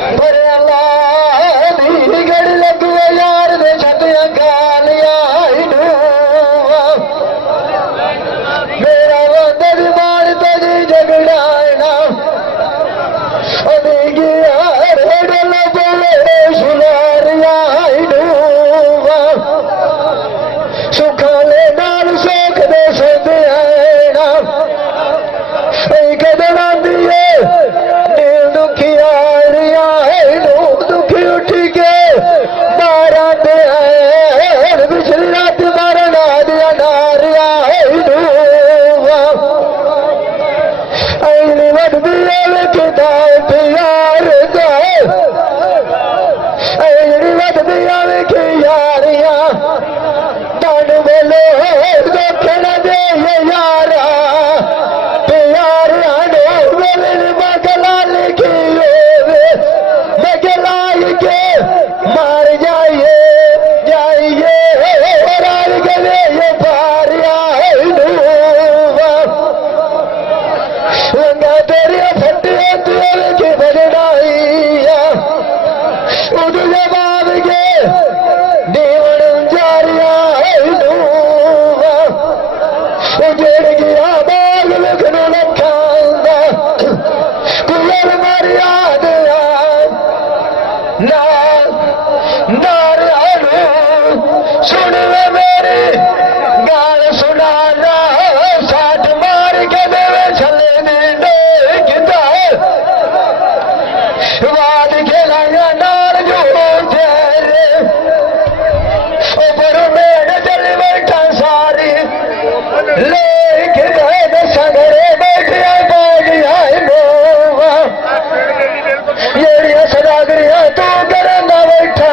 पर अल्लाह दी गड़ लगू यार दे छतियां गालियां मेरा वंदे दी मार तेरी झगड़ाना अनेगी यार डल बोले सुनारिया सुखाले नाल सोख दे सोते कदम आंदी दिल दुखी आरिया दुखी उठ के मारा दे पिछली रात मारना दिया नारिया अगली वधदी किता प्यार अगली वधदी कि यारिया तन बोलो दुख न दे यारा प्यार मगला लिखी मगला के मार जाइए जाइए गले पारिया लंगा तेरी फटिया तेल की बजनाई उद जवाब के दीवन जारिया उजड़ गया बाग लिखने लखा कुलर मारिया दिया ना सुन मेरी गाल सुना साठ मार के देवे छले किता वाद खेला नार जो तेरे ऊपर मेड़ चल बैठा सारी लेके गए सगरे बैठे पागिया ये सदागरिया तू करना बैठा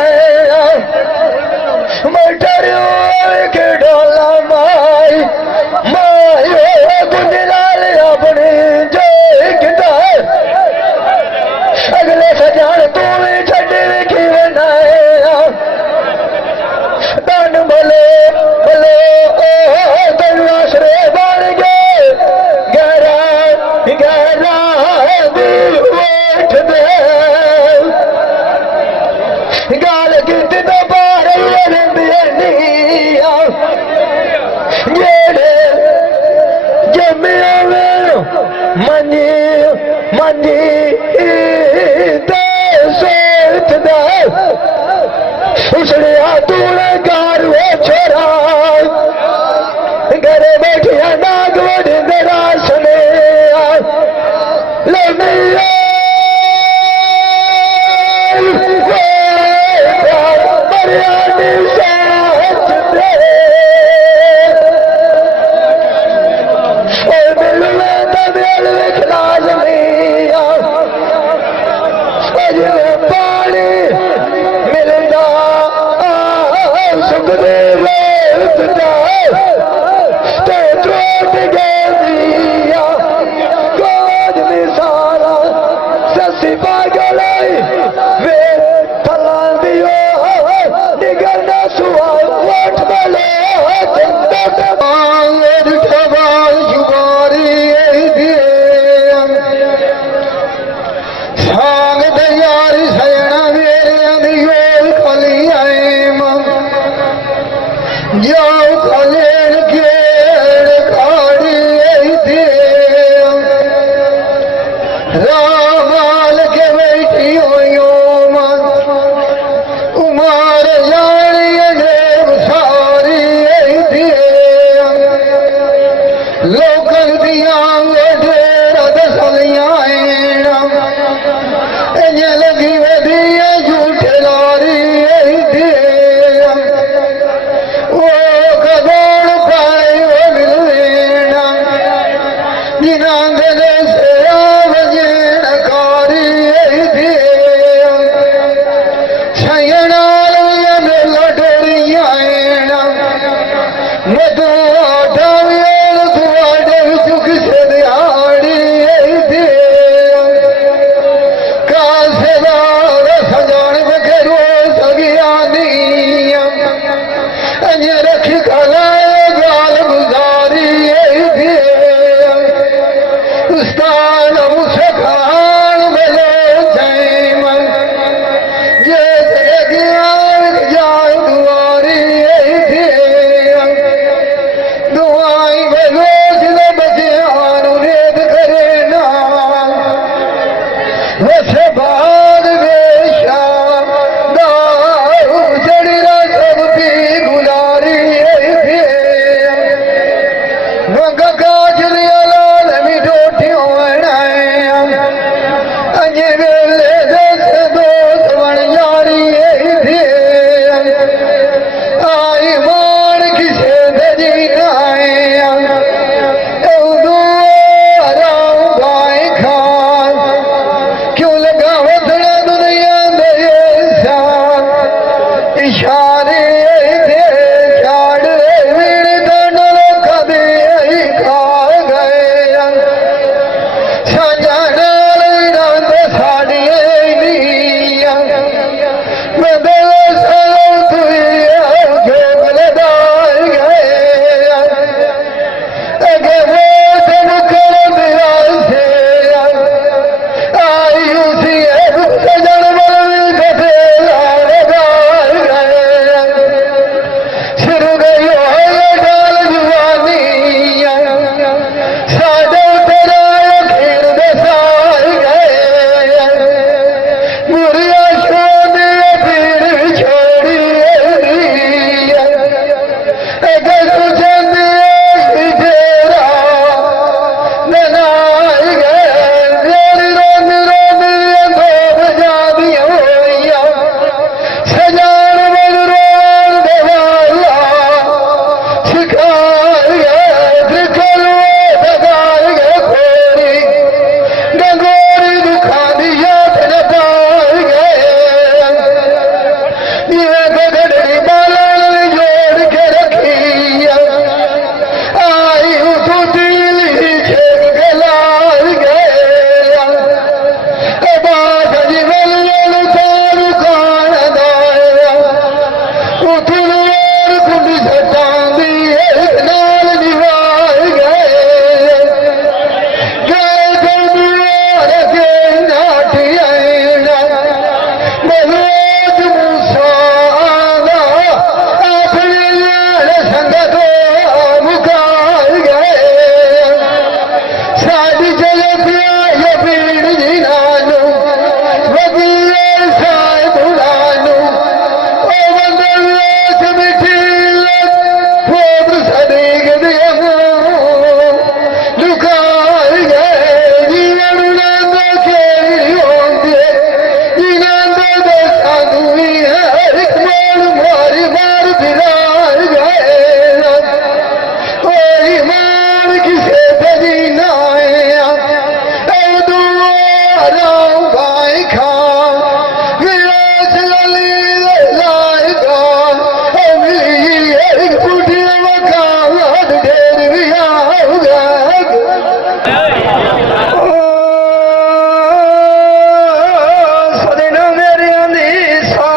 के डोला माई माई गुंज लाल अपनी जो किता अगले सजान तू भी छड़ी लिखी बनाया तन भले भले तेन आसरे बन गए गहरा गहरा उठ दे गाल गिट तो बाहर मनी मनी सोच दे उसने तूने कार वो छोरा घरे बैठिया नाग मेरा सुने दुई है मान मारी मार बिराज गए ओ ईमान किसे बदी ना राम भाई खान विराज लली लाए गान मिली एक बूढ़ी मकान ढेर भी आऊगा सदन मेरे दी सा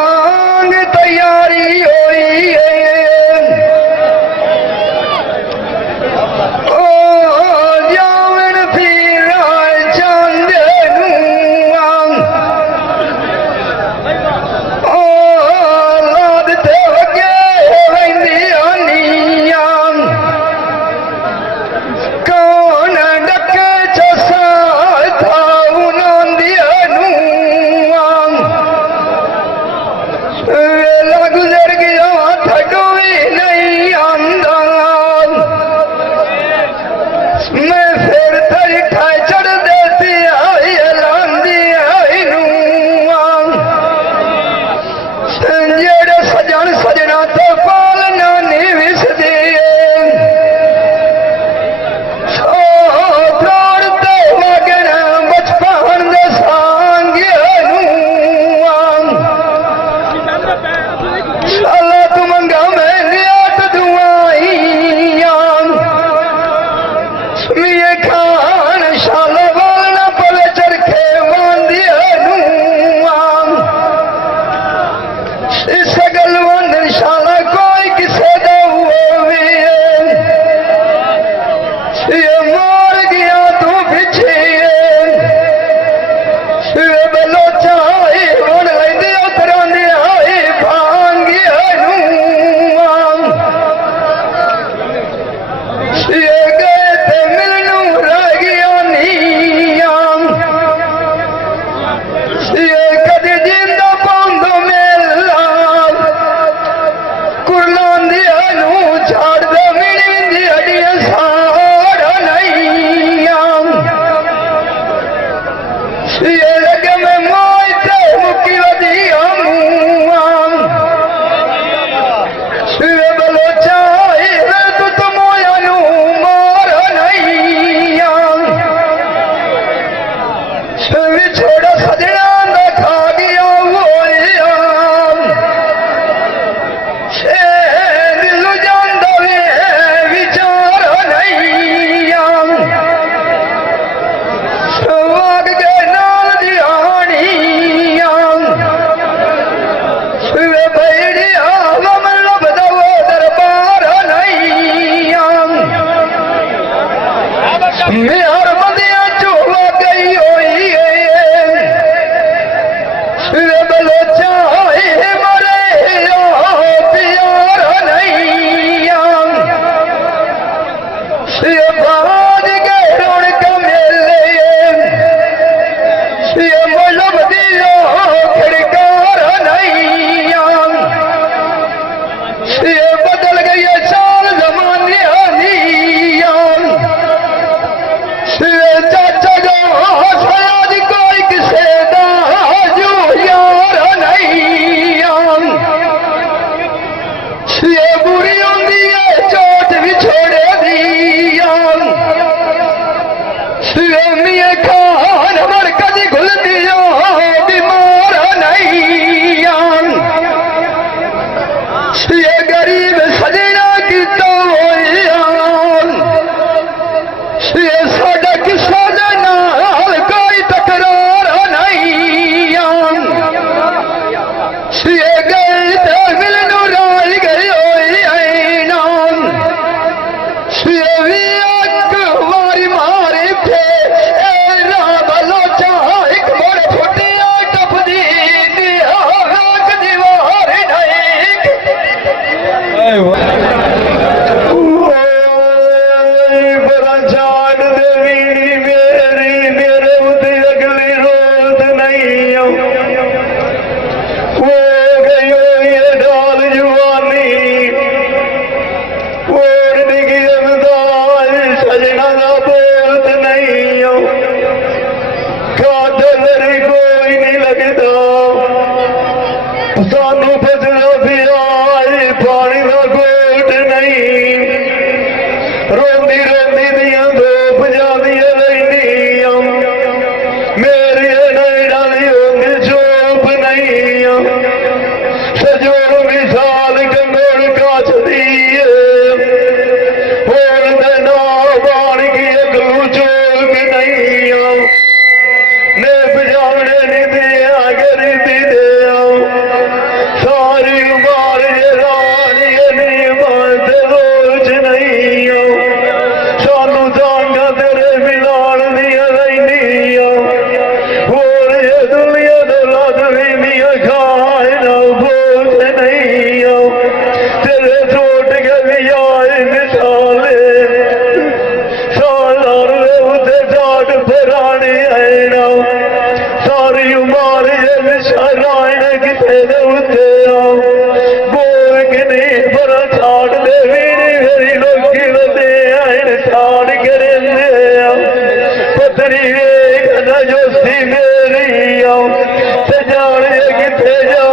ते जा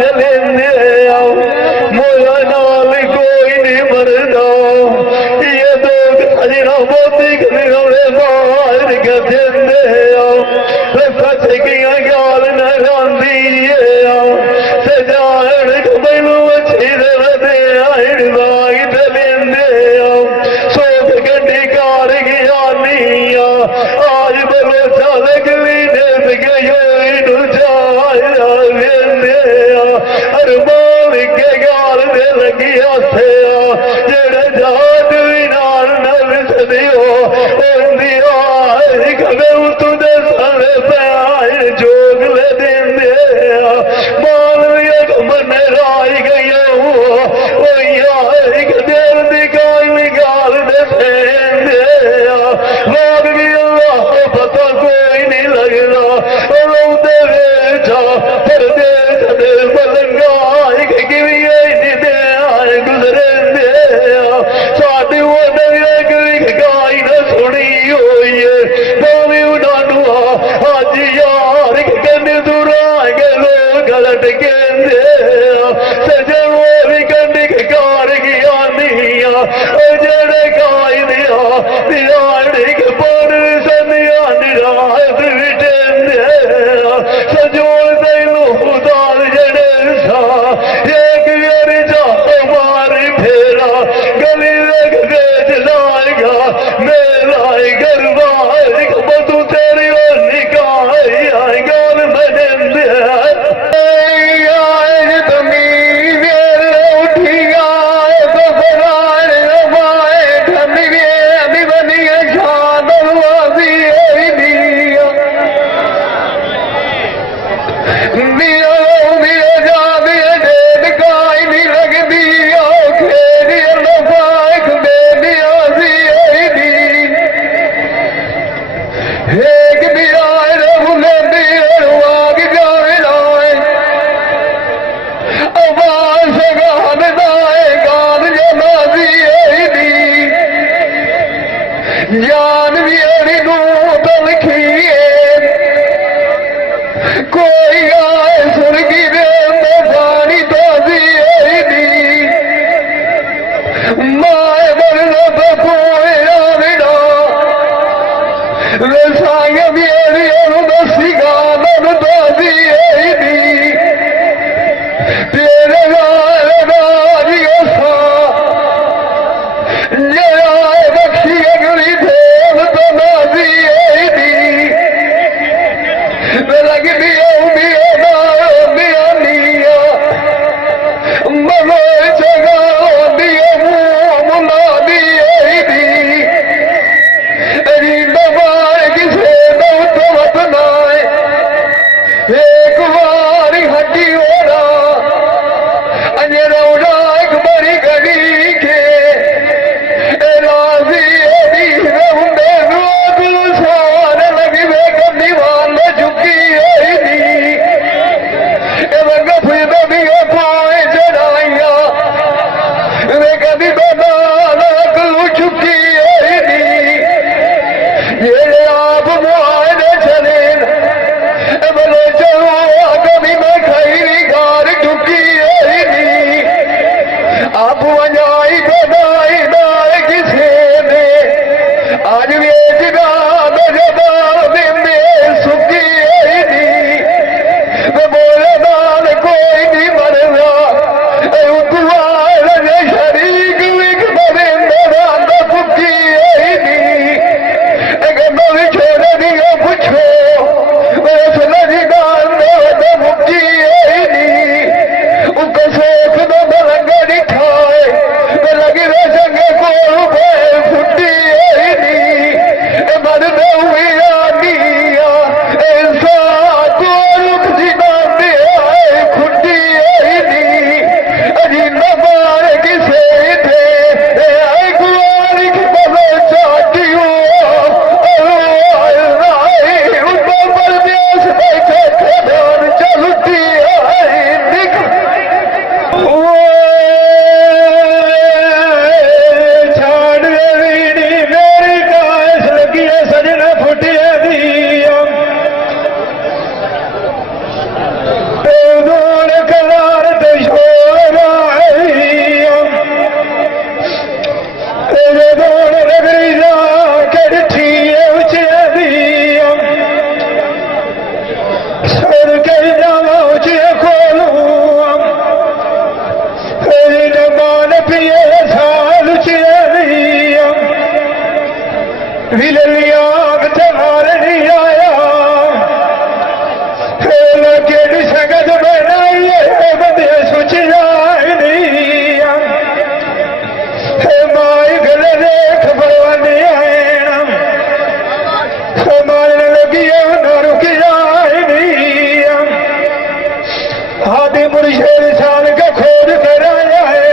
जलेंदे मोया नाल कोई नहीं मरदा ये तो खजना मोती खड़े बाहर गदेंदे सच की गाल न रांदी ते जान मैनू अच्छी दे आइन लाग दलेंदे सोच गड्डी कार गया नहीं आज बलोचा लगवी दे गयो अरमान के गाल दे लगी हथे जेड़े जात भी नाल न सदियो कदे तुझे सारे पैर जोग ले देंदे मालविया मन राई गयो देर दी कोई गाल दे फेंदे रात भी अल्लाह पता कोई नहीं लगदा रोंदे वेचा पर दे दे बलंगा गुजरेंदे साडी वो नवी गाई न सुनी होई है उन्होंने अज यार कहने दूरा गलो गलत कहते सजे वो भी कहने कार गया नहीं जेड़े गाय दिया पर सनिया निरायत बिटेंदे सजोल तेनू उदार जड़े सा एक बार जा मारी फेरा गली लग बेच लाएगा मेरा गरबार बदू तेरी निकाह गाल बजेंदे जान भी तल खीए कोई आए सुरगी दे पानी ताजी माए बरद कोई आविड़ा रसाई भी दसी गान ताजी तेरे गाल राजियो सा जय बख्शी अगली देव तो नाजी लग दिया निया मनो जगा दिया मुला दी दबाए किसे तो वतनाए एक बारी हड्डी होना अंजरा एक बड़ी गड़ी के आप मुआने चले बोलो चलो कभी मैं खैरी हादी मुर्शेद शान के खोज कर आया है